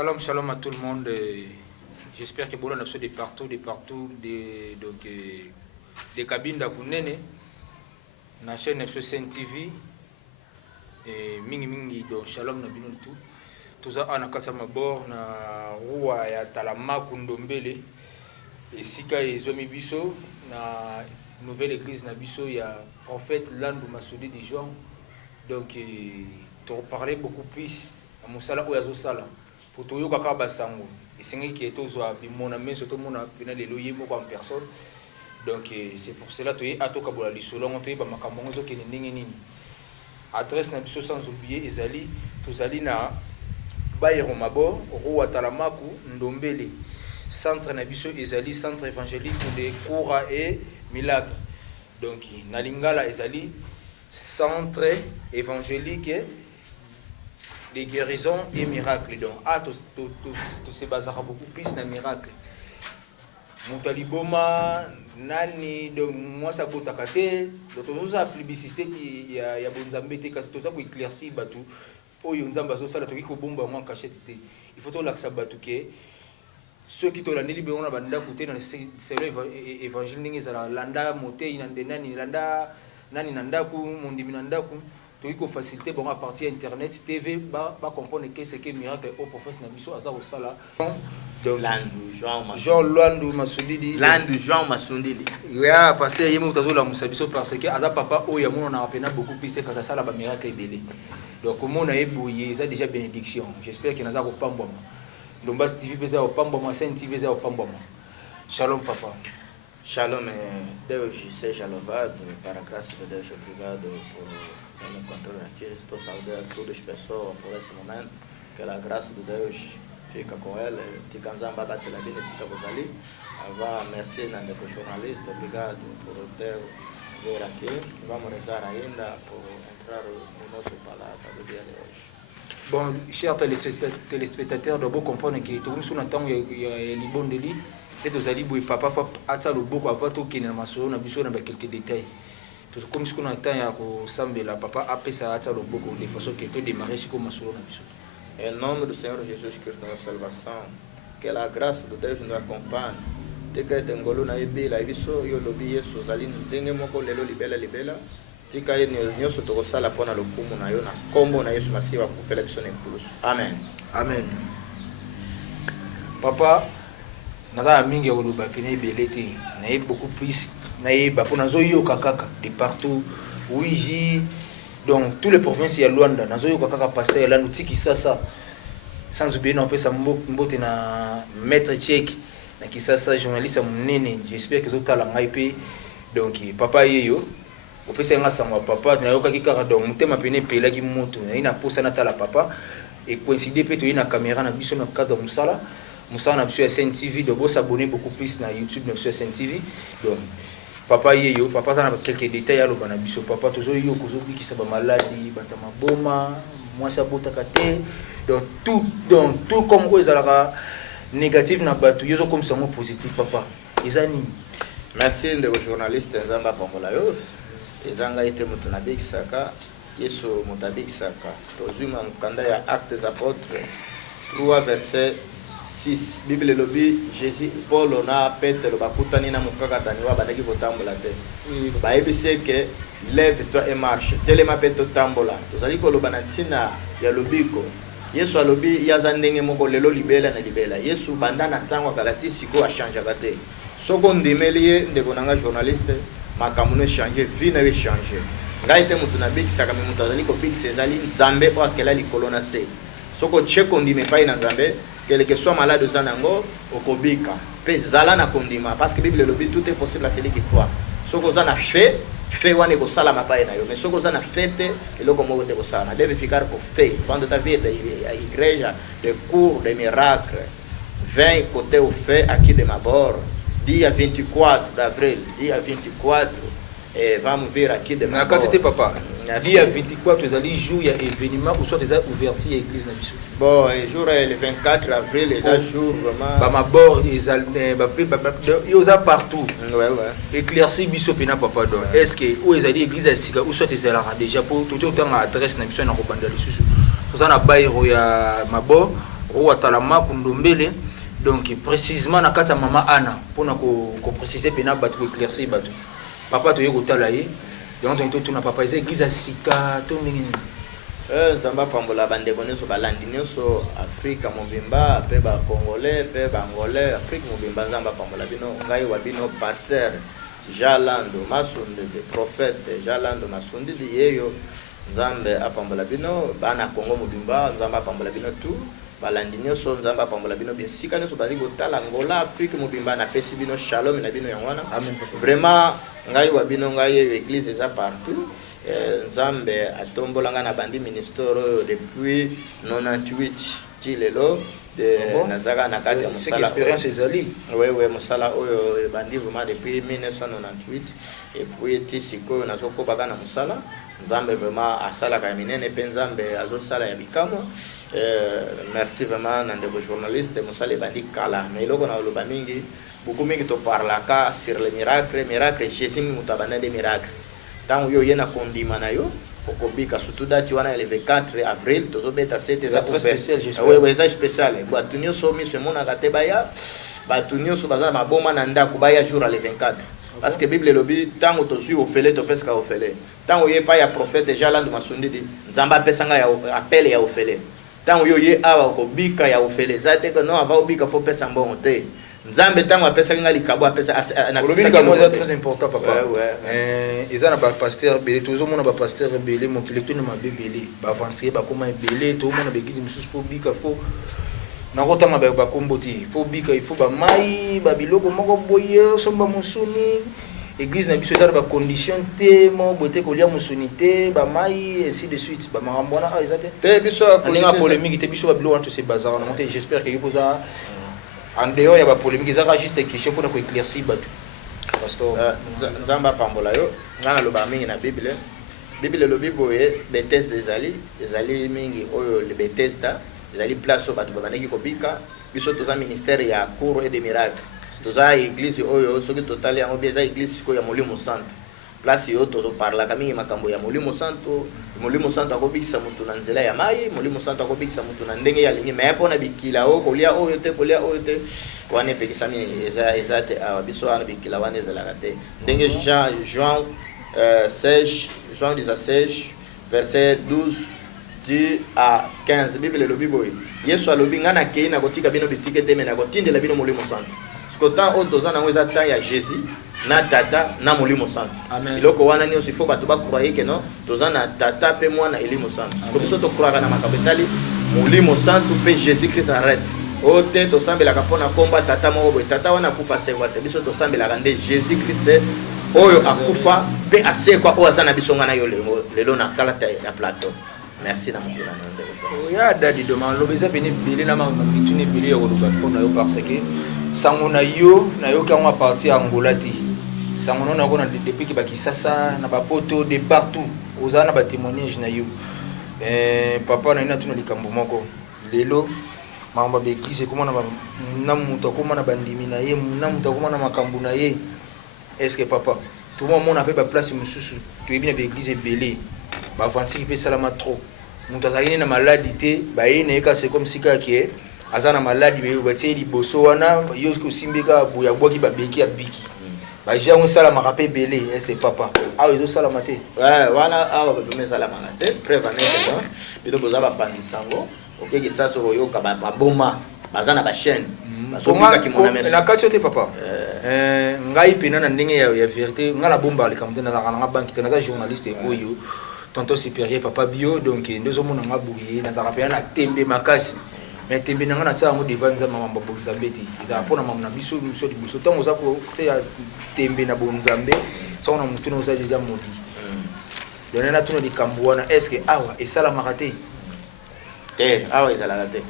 Shalom, shalom à tout le monde. J'espère que vous avez de partout, donc, des cabines d'Akunene, la chaîne FCN TV, mingi, donc shalom, na bino tout. Tout ça, on a cassé ma bord, na rua ya talama kundombele, et sika ezomi biso, na nouvelle église na biso, il y a prophète Landou Massoudi de Jean, donc, tu parler beaucoup plus, à Moussala ou Yazo Sala. Pour tout le monde, et qui est toujours mon ami, surtout mon appel les loyers en personne. Donc c'est pour cela que tu es à tout Kabola, les solons, tu es à Makamonzo qui est nini. Adresse n'a pas sans oublier, Ezali, tous allés na Bayero Mabo, Roi Talamaku, Ndombele, centre Nabiso Ezali, centre évangélique pour des cours et miracles. Donc Nalingala Ezali, centre évangélique des guérisons et miracles. Donc, tout se basera beaucoup plus dans les miracles. Moutaliboma, Nani, donc moi ça peut t'accater. Donc, nous avons publicité qui y a bon zambé, parce que tout ça pour éclaircir batou. Oh, il y a un zambazo, ça, la toki ko bomba en cachette. Il faut tout l'accès batou que ceux qui te l'ont libéré, on a banda côté dans le cerveau évangélique, ils ont landa moté, nani landa, nani nandaku, mondimi nandaku. Il faut faciliter bon, à partir internet, TV, va comprendre que c'est que miracle au prophète Nabiso Azar au Sala. Donc, Jean Landou Massoudi. Landou Jean Massoudi. Oui, parce que Yémou Tazo la Moussabiso parce que Azar Papa, oh, Yamon a appelé beaucoup plus que ça, la miracle est belé. Donc, comme on a ébouillé, ça déjà bénédiction. J'espère qu'il y en a au Pamboma. Donc, Bas TV Beza au Pamboma, Saint TV Beza au Pamboma. Shalom, Papa. Shalom, Deus, c'est Jalovado, par la grâce de Deus, obrigado por me encontrar aqui. Estou saudando a todas as pessoas por esse momento. Que a graça de Deus fica com ele. Ticanzam Baba Telabine, se estamos ali. Vá, merci, Nanda, para o jornalista. Obrigado por ter vir aqui. Vamos rezar ainda por entrar no nosso palácio do dia de hoje. Bon, chers téléspectateurs, de vous comprendre que tout le monde il y a les bons délits. Et tous les bouts, papa, à le beaucoup avant tout qui n'a pas sur quelques détails. Tout comme ce qu'on entend, il y a que papa après ça, à le beaucoup de façon qui peut démarrer sur comme sur Em nome do Senhor Jesus Cristo, nossa salvação, que a graça de Deus nos acompanhe. Tika tengolo na ibila, ibiso yo lobi Yesu zalini ndenge moko lelo libela. Tika ye nyoso tokosala pona lokumu na yo na kombo na Yesu masiwa kufela biso ne plus. Amen. Amen. Papa, naza mingi ya koloba pene belete, na ye beaucoup plus. Naïba pour nazoyo kakaka de partout Ouiji donc tous les provinces ya Luanda nazoyo kakaka pasteur la nutiki sasa sans oublier non peut ça mbote na maître tchèque na kisasa journaliste munene j'espère que zotala ngaipe donc papa yeyo opesa nga sangwa papa na yoka kikaka donc mutema pene pela ki moto na ina posa na tala papa et coïncider peut ina caméra na biso na cadre musala na biso ya SN TV de s'abonner beaucoup plus na YouTube na biso ya SN TV donc papa yeyo papa ça na quelques détails alo bana biso papa tozo yo kozobi ki sa ba maladie batama boma moi ça botaka te donc tout comme quoi ezalaka négatif na batu yozo comme ça mo positif papa ezani merci ndeko journaliste nzamba kongola yo ezanga ite mutu na bikisaka yesu mutabikisaka tozuma mukanda ya actes des apôtres 3 verset 6 Bible lobi Jésus Paul na Peter bakutani na mukakatani wa badaki kotambola te ba ebise que lève-toi et marche telema peto tambola tozali koloba na ntina ya lobiko Yesu alobi yaza ndenge moko lelo libela na libela Yesu banda na tango kalati siko a changer kate soko ndimeli ye ndeko nanga journaliste makamuno changer vie na changer ngai te mutu na biki saka mutu azali ko biki sezali nzambe o akela likolo na se soko cheko ndime pai na nzambe quel que soit malade zanango okobika pe zala na kondima parce que Bible le dit tout est possible à celui qui croit soko zana fait wane ko sala mapai na yo mais soko zana fete eloko mo te ko sala deve ficar com fé quando ta vida a igreja de cours de miracles vem côté au fait aqui de Mabor dia 24 d'avril dia 24 et vamos vir aqui de Mabor quand c'était papa dia 24 ezali jour ya événement ou soit déjà ouverture église na biso bon jour le 24 avril les jour vraiment ba Mabor ezali yoza partout ouais éclairci biso pena papa donc est-ce que ou ezali église ya sika ou soit ezala déjà pour tout autant adresse na biso na kobanda lisusu tozana bayro ya Mabor roi talama kundombele donc précisément na kata mama ana pona ko préciser pena bat ko éclaircir bat papa to yeko tala ye donc to na papa église sika to ndenge nzamba pambola bandeko nyonso balandi nyonso Afrika mobimba pe ba Congolais pe ba Angolais Afrique mobimba nzamba pambola bino ngai wa bino pasteur Jalando Masundi de prophète Jalando Masundi de yeyo nzambe apambola bino bana Congo mobimba nzamba apambola bino tout balandi nyonso nzamba apambola bino bisika nyonso bali kotala Angola Afrique mobimba na pesi bino shalom na bino yangwana vraiment ngai wa bino ngai église eza partout nzambe atombolanga na bandi ministère depuis 98 tilelo de nazaka na kati ya musala expérience ezali ouais musala oyo bandi vraiment depuis 1998 et puis tisiko nazoko baka na musala nzambe vraiment asala ka minene pe nzambe azosala ya bikamo merci vraiment na ndeko journaliste musala bandi kala mais loko na loba mingi beaucoup mingi to parlaka sur les miracles Jésus mutabana des miracles tant yo yena kondima na yo okobika surtout date wana le 24 avril tozobeta 7 za spécial ouais ça spécial batu nyonso mi semona katebaya batu nyonso bazana maboma na ndako baya jour le 24 parce que bible lobi tango tozui ofele to peska ofele tango ye pa ya prophète déjà Jalando Masundi di nzamba pesanga ya appel ya ofele tango yo ye awa okobika ya ofele zate que non ava obika fo pesa mbongo te nzambe tango apesa kinga likabo apesa na lobika mo très important papa eza na ba pasteur belé tozo mona ba pasteur belé mon collecteur na mabebele ba avancer ba koma belé to mona begizi mususu fo bika fo na kotanga ba komboti fo bika il faut ba mai ba biloko moko boye somba musuni église na biso eza ba condition te mo bote ko lia musuni te ba mai ainsi de suite ba marambona a ezate te biso aninga polémique te biso ba bilo wana to se bazar na monter j'espère que yopoza en dehors ya ba polémique ezaka juste question pour éclaircir bato pasteur nzamba pambola yo ngana loba mingi na bible lobi boye Bethesda ezali mingi oyo le Bethesda ezali place oyo bato babandaki kobika biso toza ministère ya cour et de miracle toza église oyo soki totali yango eza église sikoyo ya Molimo Santo place yo tozoparlaka mingi makambo ya Molimo Santo akobikisa mutu na nzela ya mai Molimo Santo akobikisa mutu na ndenge ya lingi mais mpona bikila oyo kolia oyo te wana epekisami eza te awa biso wana bikila wana ezalaka te ndenge Jean 16 verset 12 10 à 15 bible lobi boye yesu alobi nga nakei na kotika bino bitike te me na kotindela bino Molimo Santo siko temps oyo toza nango eza temps ya Jésus na tata na Molimo Santo iloko wana nyonso il faut bato bakroye ke no toza na tata pe mwana elimo santo siko biso tokroyaka na makambo etali Molimo Santo pe Jésus Christ arrête o te tosambelaka mpona komba tata moko boye tata wana akufa asekwa te biso tosambelaka nde Jésus Christ oyo akufa pe asekwa oyo aza na biso nga na yo lelo na kalata ya Platon. Merci na mutu na nonde ya dadi doma lobeza bene bele na mitune bele ya koloba mpona yo parce que sango na yo kangwa parti ya Angola ti sango na ko na depuis ki bakisasa na bapoto de partout oza na ba témoignage na yo papa na ina tuna likambo moko lelo mamba be église ko mona na mutu ko mona bandimi na ye na mutu ko mona makambo na ye est-ce que papa tout le monde a fait ba place mususu to ebina be église belé ba avanti pe salama trop mutu azali na maladie te ba yene ka c'est comme si ka ki azana maladie be batie liboso wana yo ko simbeka boya bwaki ba beki ya biki ba jango salama ka pe belé c'est papa ah yo salama te voilà ah ba dume salama te prévenir ça bido boza ba pandisango okeki saso oyo ka ba boma bazana ba chaîne basomika kimona mesa na kati te papa ngai pena na ndenge ya vérité ngala bomba le kamte na nga banki te na journaliste oyo tonton supérieur papa bio donc ndozo mona ngabuye na taka pena tembe makasi mais tembe na ngana tsa ngo devanza mama bonzambeti iza pona mama na biso di biso tongo za ko tya tembe na bonzambe so na mutu no za déjà modi donena tuno di kambuana est-ce que awa esala makate awa ezala te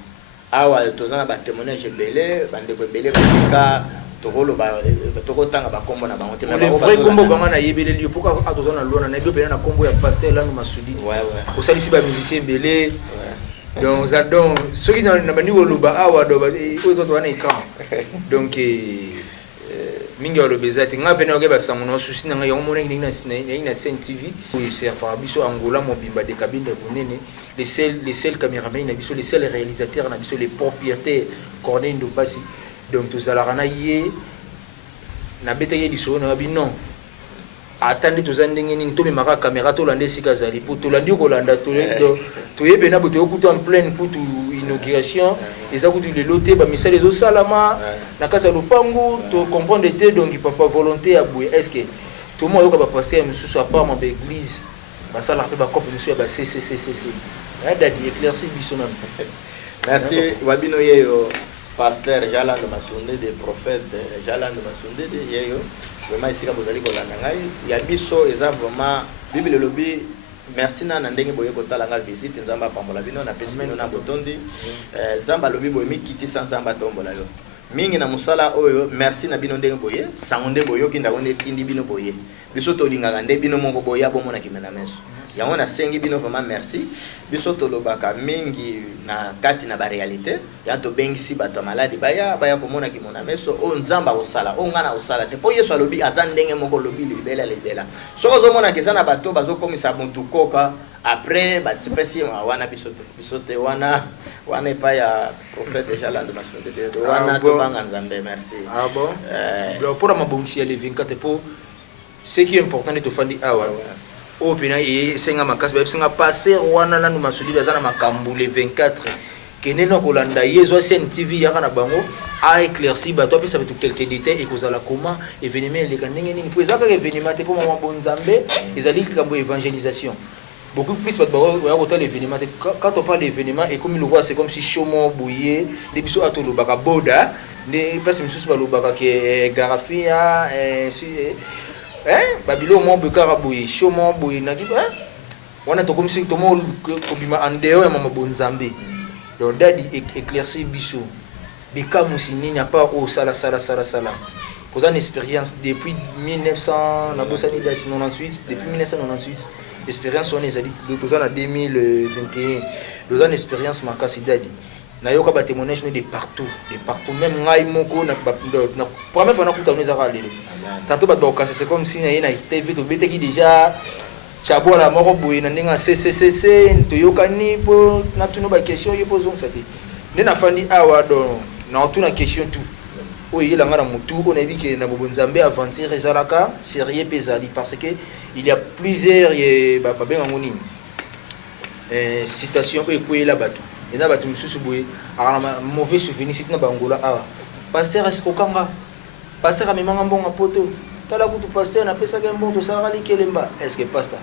awa tozana ba témoignage belé bande ko belé ka tokolo ba tokotanga ba kombo na bango te mais ba vrai kombo banga na yebele liyo pourquoi atozana lona na bio na kombo ya pasteur Jalando Masundi ko salisi ba musicien belé donc ça donc ceux qui na bandi ko loba awa do ba o to wana écran donc mingi balobeza te nga pene oke basango na susi na ngai yango monaki na scène TV servara biso Angola mobimba de cabine monene les seuls caméraman na biso les seuls réalisateurs na biso les propriétaires Corneille Ndopasi donc tozalaka na ye na betaki liso na bi non attendez toza ndenge nini tomemaka caméra tolanda esika azali po tolandi kolanda toyebe na bote okuta en pleine pour inauguration eza kutu lelo te bamisala ezosalama na kati ya lopango to comprendre te donc papa volonté ya boye est ce que tout le monde yoka bapaster mosusu à part mamba église basalaka mpe bacope mosusu ya ba cccc dadi éclairci biso nano. Merci wabino yeyo pasteur Jalando Masunde des prophètes Jalando Masunde de yeyo vraiment ici ka bozali kolanda ngai ya biso eza vraiment bible lobby merci na ndenge boye kotala nga visite nzamba pambola bino na pesi bino na botondi nzamba lobi boye mikitisa nzamba tombola yo mingi na musala oyo merci na bino ndenge boye sangonde boye kinda konde kindi bino boye biso tolingaka nde bino moko boye abomona kimena meso yango na sengi bino vraiment merci biso tolobaka mingi na kati na ba réalité ya to bengisi bato maladi baya komona kimona meso o nzamba osala o ngana osala te po yeso alobi azan ndenge moko lobi libela soko zo mona kisa na bato bazokomisa muntu koka après batipesi wana biso te wana pa ya prophète Jalando Masunde de wana to banga nzambe merci. Ah bon pour la mabongisi ya le 24 pour ce qui est important de te fandi awa o pena e senga makasi ba senga pasteur wana nanu masudi bazana makambu le 24 keneno kolanda yezo scène TV yaka na bango a éclairci bato pe ça veut tout quelques détails et kozala comment événement les kanenge nini pour ezaka événement te pour mama bonzambe ezali kambo évangélisation beaucoup plus bato ba ko tala événement quand on parle d'événement et comme le voit c'est comme si chomo bouillé des biso atolo baka boda ne place misusu ba lobaka ke garafia babilo mo bekara boye show mo boye na kiba wana to komisi to mo ko bima andeo ya mama bonzambe donc dadi éclairci biso bika musini n'a pas au sala pour une expérience depuis 1900 na bosani dati 98 depuis 1998 expérience on ezali to na 2021 deux ans expérience makasi dadi na yoka ba témoignage de partout même ngai moko na première fois na kuta on ezaka lelo tantôt ba donc c'est comme si na TV to beteki déjà chabo la moko boye na ndinga ccc to yokani po na tuno ba question yo pose ça te ne na fandi awa do na tuna question tout o yela ngara mutu on a dit que na bobonzambe aventure ezalaka sérieux pesali parce que il y a plusieurs ba benga ngoni citation ko ekoyela batu et na batu mususu boye akana mauvais souvenir sitina bangola awa pasteur esikokanga pasteur amemanga mbonga poto tala kutu pasteur na pesa ke mbongo sala likelemba est-ce que pasteur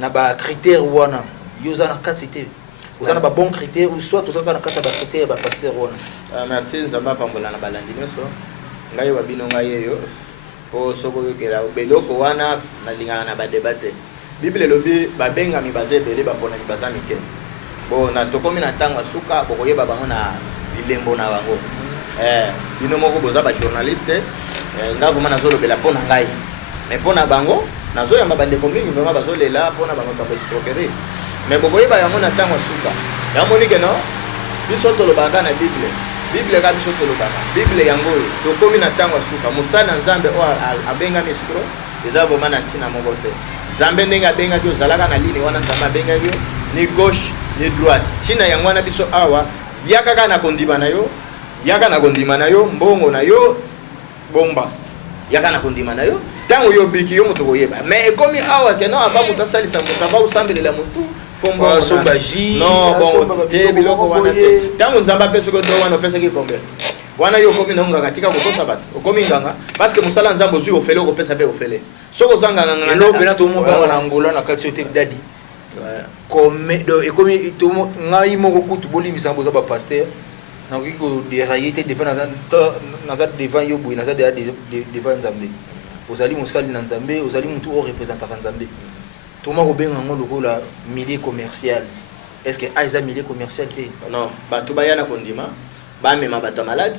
na ba critère wana yoza na katite uzana ba bon critère ou soit tozaka na kata ba critère ba pasteur wana. Merci nzamba pambola na balandi nyoso ngai wa bino ngai yeyo po soko kela beloko wana na lingana na ba débattre bible lobi ba benga mi baze bele ba pona mi bazami ke bon na tokomi na tanga suka bokoyeba bango na bilembo na bango bino moko boza ba journaliste nga vuma nazolobela pona ngai mais pona bango nazoyamba bandeko mingi vraiment bazolela pona bango ba escroquerie mais bokoyeba yango na tanga suka yamoni ke no biso tolobaka na bible ka biso tolobaka bible yango tokomi na tanga suka musana nzambe o abenga escro eza vraiment na ntina moko te nzambe ndenge abengaki ozalaka na ligne wana nzambe abengaki ni gauche ni droite tina yango wana biso awa yaka na kondima na yo mbongo na yo bomba yaka na kondima na yo tango yo biki yo moto koyeba mais ekomi awa ke no aba moto asalisa moto aba osambelela motu fombo sombaji non bon te biloko wana te tango nzamba pesa ko do wana pesa ki combien wana yo komi na nganga tika kokosa bato okomi nganga parce que musala nzambo zui ofele ko pesa be ofele soko zanga nganga lo bena to mo ba na ngola na kati yote dadi comme do ekomi to mo ngai moko kutu bolimisa boza ba pasteur na ko de réalité devant na devant yo boy na devant nzambe ozali musali na nzambe ozali mutu o représentaka nzambe toma ko benga ngo lokola milieu commercial est-ce que aiza milieu commercial te non bato bayana kondima bamema bato malade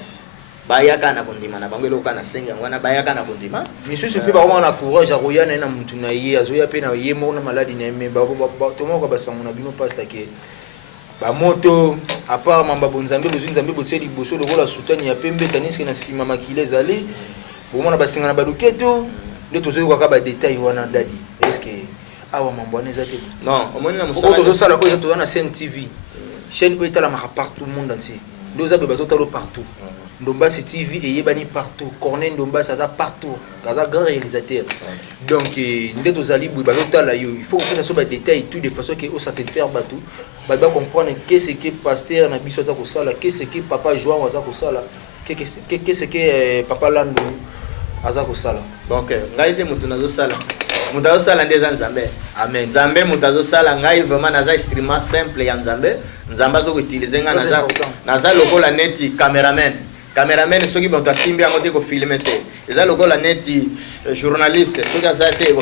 bayaka na kondima na bango eloka na senga ngwana bayaka na kondima misusu pe ba na courage akoyana na mutu na ye azoya pe na ye mo na malade na me ba toma ko basango na bino pasta ke ba moto à part mamba bonzambe bozunzambe botseli boso lokola soutani ya pembe taniski na sima makile zali bomona basingana baluke to nde tozoyoka ba détail wana dadi est-ce que awa mambo wana eza te non omoni na mosala tozosala oyo toza na chaîne TV chaîne oyo etalamaka partout monde entier nde oza be bazotala partout Ndombasi TV eyebani partout Corneille Ndombasi aza partout aza grand réalisateur donc nde tozali boye bazotala yo il faut que ça ba détail tout de façon que au satisfaire batou ba comprendre qu'est-ce que pasteur na biso za ko sala qu'est-ce que papa Joan aza ko sala qu'est-ce que papa Lando aza ko sala donc ngai te mutu nazo sala mutazo sala ndeza nzambe amen nzambe mutazo sala ngai vraiment naza extrêmement simple ya nzambe nzamba zo ko utiliser nga naza lokola neti cameraman soki bantu asimbi yango te kofilme te eza lokola neti journaliste soki aza te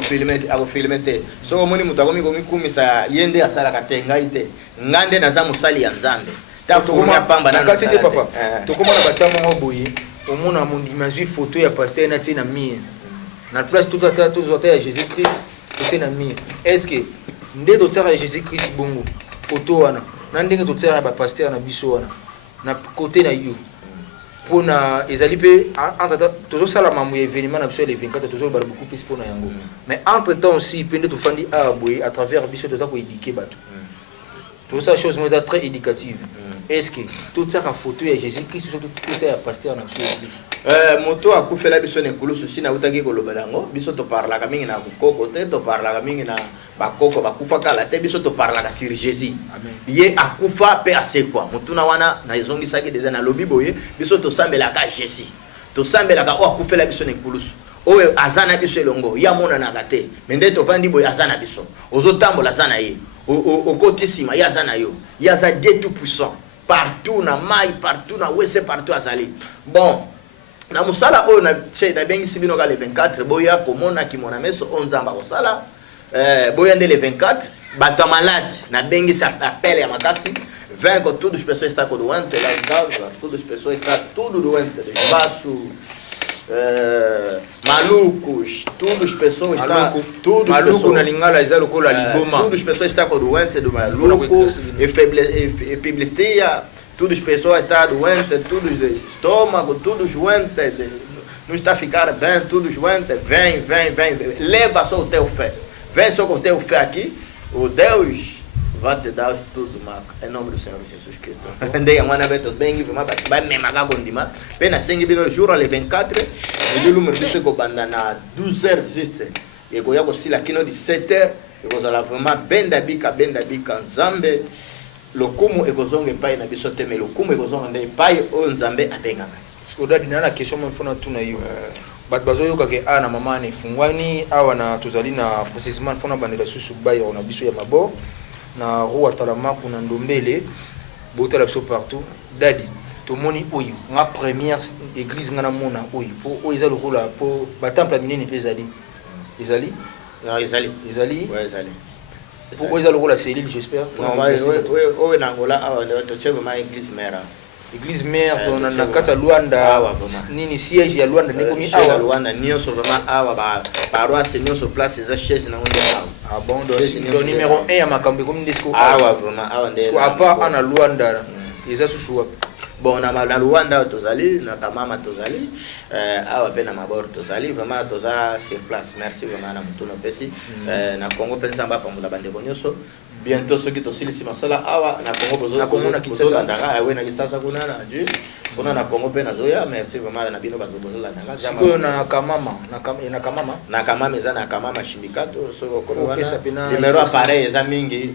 akofilme te soki omoni moto akomi komikumisa ye nde asalaka te ngai te ngai nde naza mosali ya nzambe tafournia pamba nakati te papa tokomona batango boye omona mondima zwi photo ya pasteur na tie na mire na place tout à ya Jésus Christ totie na mire est-ce que nde totiaka ya Jésus Christ bongo photo wana na ndenge totiaka ya bapasteur na biso wana na côté na yo pona ezali pe entre tozosala mambo ya événement na biso les 24 tozoloba beaucoup plus pona yango mais entre temps aussi pende tofandi aboye à travers biso toza koéduquer bato tozosala chose moza très éducative est-ce que toute ça photo ya Jésus Christ surtout tout ça ya pasteur na biso église moto akufela biso ne kulusu sina utaki kolobela yango biso to parlaka mingi na kokoko te to parlaka mingi na bakoko bakufa kala te biso to parlaka sur Jésus ye akufa pe asekwa mutuna wana na ezongisaki déjà na lobi boye biso to sambelaka Jésus to sambelaka o akufela biso ne kulusu oyo azana biso elongo ya mona na kate mende to vandi boye azana biso ozotambola azana ye okotisima ya azana yo ya za Dieu tout puissant partout na mai partout na wese partout azali bon na musala oyo na che na bengi sibino ka le 24 boya komona kimona meso onzamba kosala boya nde le 24 bato malade na bengi sa appel ya makasi 20 ko tudo pessoas está com doente lá em casa tudo as pessoas está tudo doente baço malucos tudo as pessoas está tudo maluco na lingala eza lokola liboma tudo as pessoas está com doente do maluco epilepsia tudo as pessoas está doente tudo de estômago tudo doente não está a ficar bem tudo doente vem leva só o teu fé vem só com o teu fé aqui o Deus vai te dar tudo, Marco. Em nome do Senhor Jesus Cristo. Andei a mana beto bem, vai me magar com dima. Pena sem que jour le 24, e do número disso que bandana 12h existe. E go yago sila kino de 7h, e go zala vraiment benda bika nzambe. Lokumu e go zonge pai na biso teme lokumu e go zonge ndai pai o nzambe abengaka. Sikoda dinana question mo fona tuna yo. Bat bazoyoka ke ana mama ne fungwani awa na tozali na précisément fona bandela susu bai on a biso ya mabo. Na roi talama kuna ndombele botala biso partout dadi tomoni oyo nga première église nga na mona oyo po oyo eza lokola po batemple minene pe ezali non ezali ouais ezali po oyo eza lokola cellule j'espère non oyo na ngola awa to chebe ma église mère na kata Luanda nini siège ya Luanda nekomi awa Luanda nyonso vraiment awa ba paroisse nyonso place eza chaise na ngonde awa ah bon donc numéro 1 ya makambo comme ndesiko awa vraiment awa ndé so apa ana Luanda eza susu wapi bon na Luanda tozali na kamama tozali awa pe na mabor tozali vraiment toza sur place merci vraiment na mutuno pesi na Congo pensa mba pamula bande nyonso bientôt ceux qui tosilisi masala awa na Congo bozo na Kinshasa ndanga we na Kinshasa kuna na ju kuna na Congo pe na zoya merci vraiment na bino bazo bozo ndanga siko na kamama eza na kamama shindikato soko kono numéro appareil eza mingi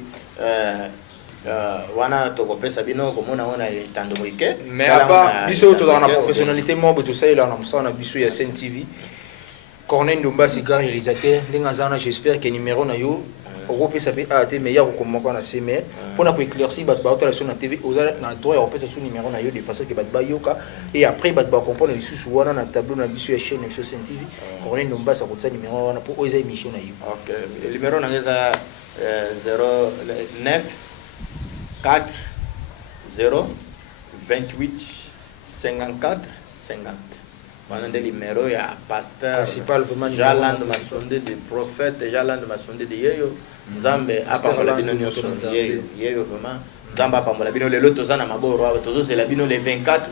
wana tokopesa bino komona wana itando moike mais apa biso to na professionnalité mobo to saila na musana biso ya Saint TV Corneille Ndombasi grand réalisateur ndinga zana j'espère que numéro na yo okopesa pe ate meilleur okomoko na seme pona ko éclaircir bat ba sur na TV oza na droit ya opesa sur numéro na yo de façon que bat ba yoka et après bat ba comprendre les sous wana na tableau na biso ya chaîne sur Saint TV Corneille Ndombasi akotsa numéro wana pour oza émission na yo OK le numéro na ngeza 09 4 0 28 54 50 wana nde numéro ya pasteur principal vraiment Jaland Masonde de prophète Jaland Masonde de yeyo nzambe apambola bino nyonso yeyo vraiment nzambe apambola bino lelo tozana maboro tozo c'est la bino les 24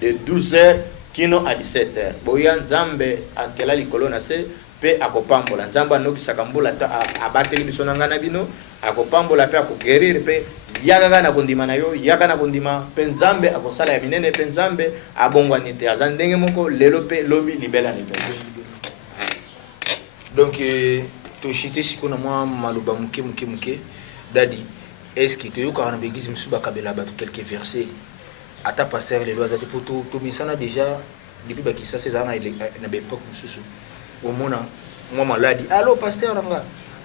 de 12h kino a 17h boya nzambe akela likolo na se pe akopambola nzambe anokisaka mbula ta abateli biso na ngana bino akopambola pe akoguérir pe yaka na kondima na yo yaka na kondima pe nzambe akosala ya minene pe nzambe abongwani te aza ndenge moko lelo pe lobi libela ni pe. Donc toshite sikona mwa maloba muke dadi est-ce que toyoka na begizi musuba kabela batu quelques versets ata pasteur les lois ati poto to misana déjà depuis bakisa ces ana na bepoke mususu omona mwa maladi allo pasteur nanga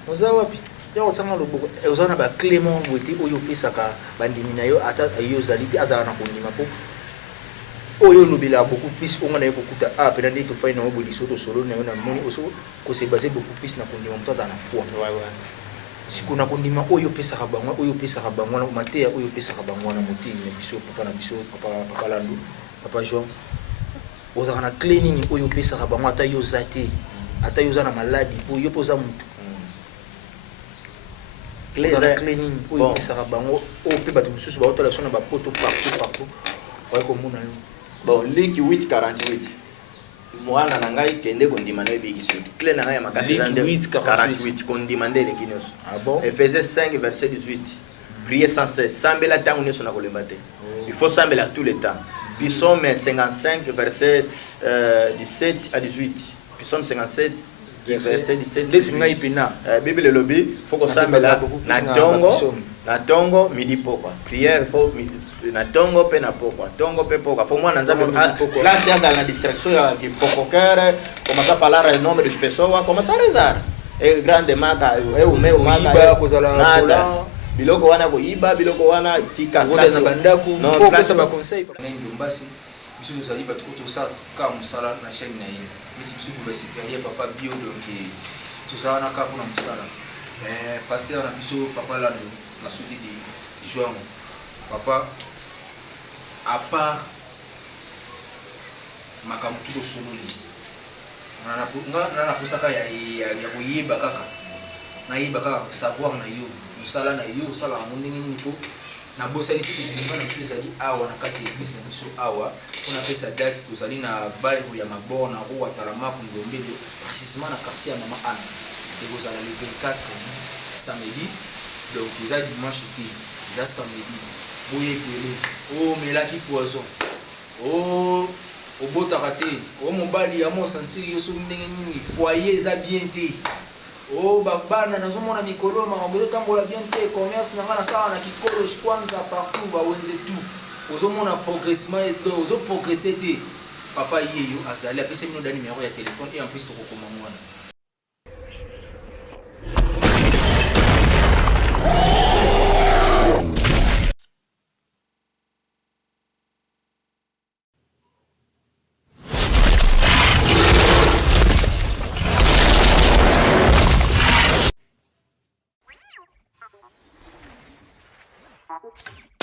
oza wapi ya otsanga loboko ozana ba Clément Boité oyo pesaka bandimi na yo ata yo zaliti azana na kondima po oyo lobela beaucoup plus on na ekokuta pena ndi to faina oboliso to solo na yo na moni oso ko se baser beaucoup plus na kondima mto azana foi sikuna kondima oyo pesaka bango oyo pesaka bango na mateya oyo pesaka bango na moti na biso papa na biso papa Landu papa Jean ozana na cleaning oyo pesaka bango ata yo zate ata yo zana maladi oyo poza mutu cleaning oyo pesaka bango o pe bato mususu ba otala sona ba poto partout wa ko mona yo bon liki 848 mwana na ngai kende kondima na ebikisi clé na ngai makasi zande 48 kondima ndele kinyos bon Ephésiens 5 verset 18 prier sans cesse sambela tango nyoso na kolemba te il faut sambela tout le temps. Psaume 55 verset 17 à 18 Psaume 57 verset 17 Bible lobi faut ko sambela na tongo midi pokwa prière faut na tongo pe na pokwa tongo pe pokwa faut mwana nzambe là c'est dans la distraction ya qui pokokere commence à parler le nombre de personnes commence à rezar et grande maga umeu maga kozala biloko wana koiba biloko wana tika na bandaku no pesa ba conseil ndio basi biso tozali bato kotosa ka mosala na chaîne na ye biti biso tobasi perdre papa bio donc tozala na ka mpona mosala pasteur na biso papa Landu na suki di juin papa à part makambo tuko sololi na posaka ya koyeba kaka na yeba kaka savoir na yo musala na yo sala ndenge nini po na bosali tuko na tuzali awa na kati ya église na biso awa on a fait sa date tozali na bale ya mabor na roi Talama Kundombele précisément na quartier ya mama Anne et vous allez le 24 samedi donc vous allez dimanche te ça samedi boye pele o melaki poisson o obotaka te o mobali ya mosansiri yo so ndenge nini foyer za bien te o babana nazomona mikolo makambo ezotambola bien te commerce nanga na sala na kikolo kwanza partout bawenze tout ozomona progressement ozo progresser te papa yeyo azali apesa mino da numéro ya téléphone et en plus tokokoma mwana. Thank you.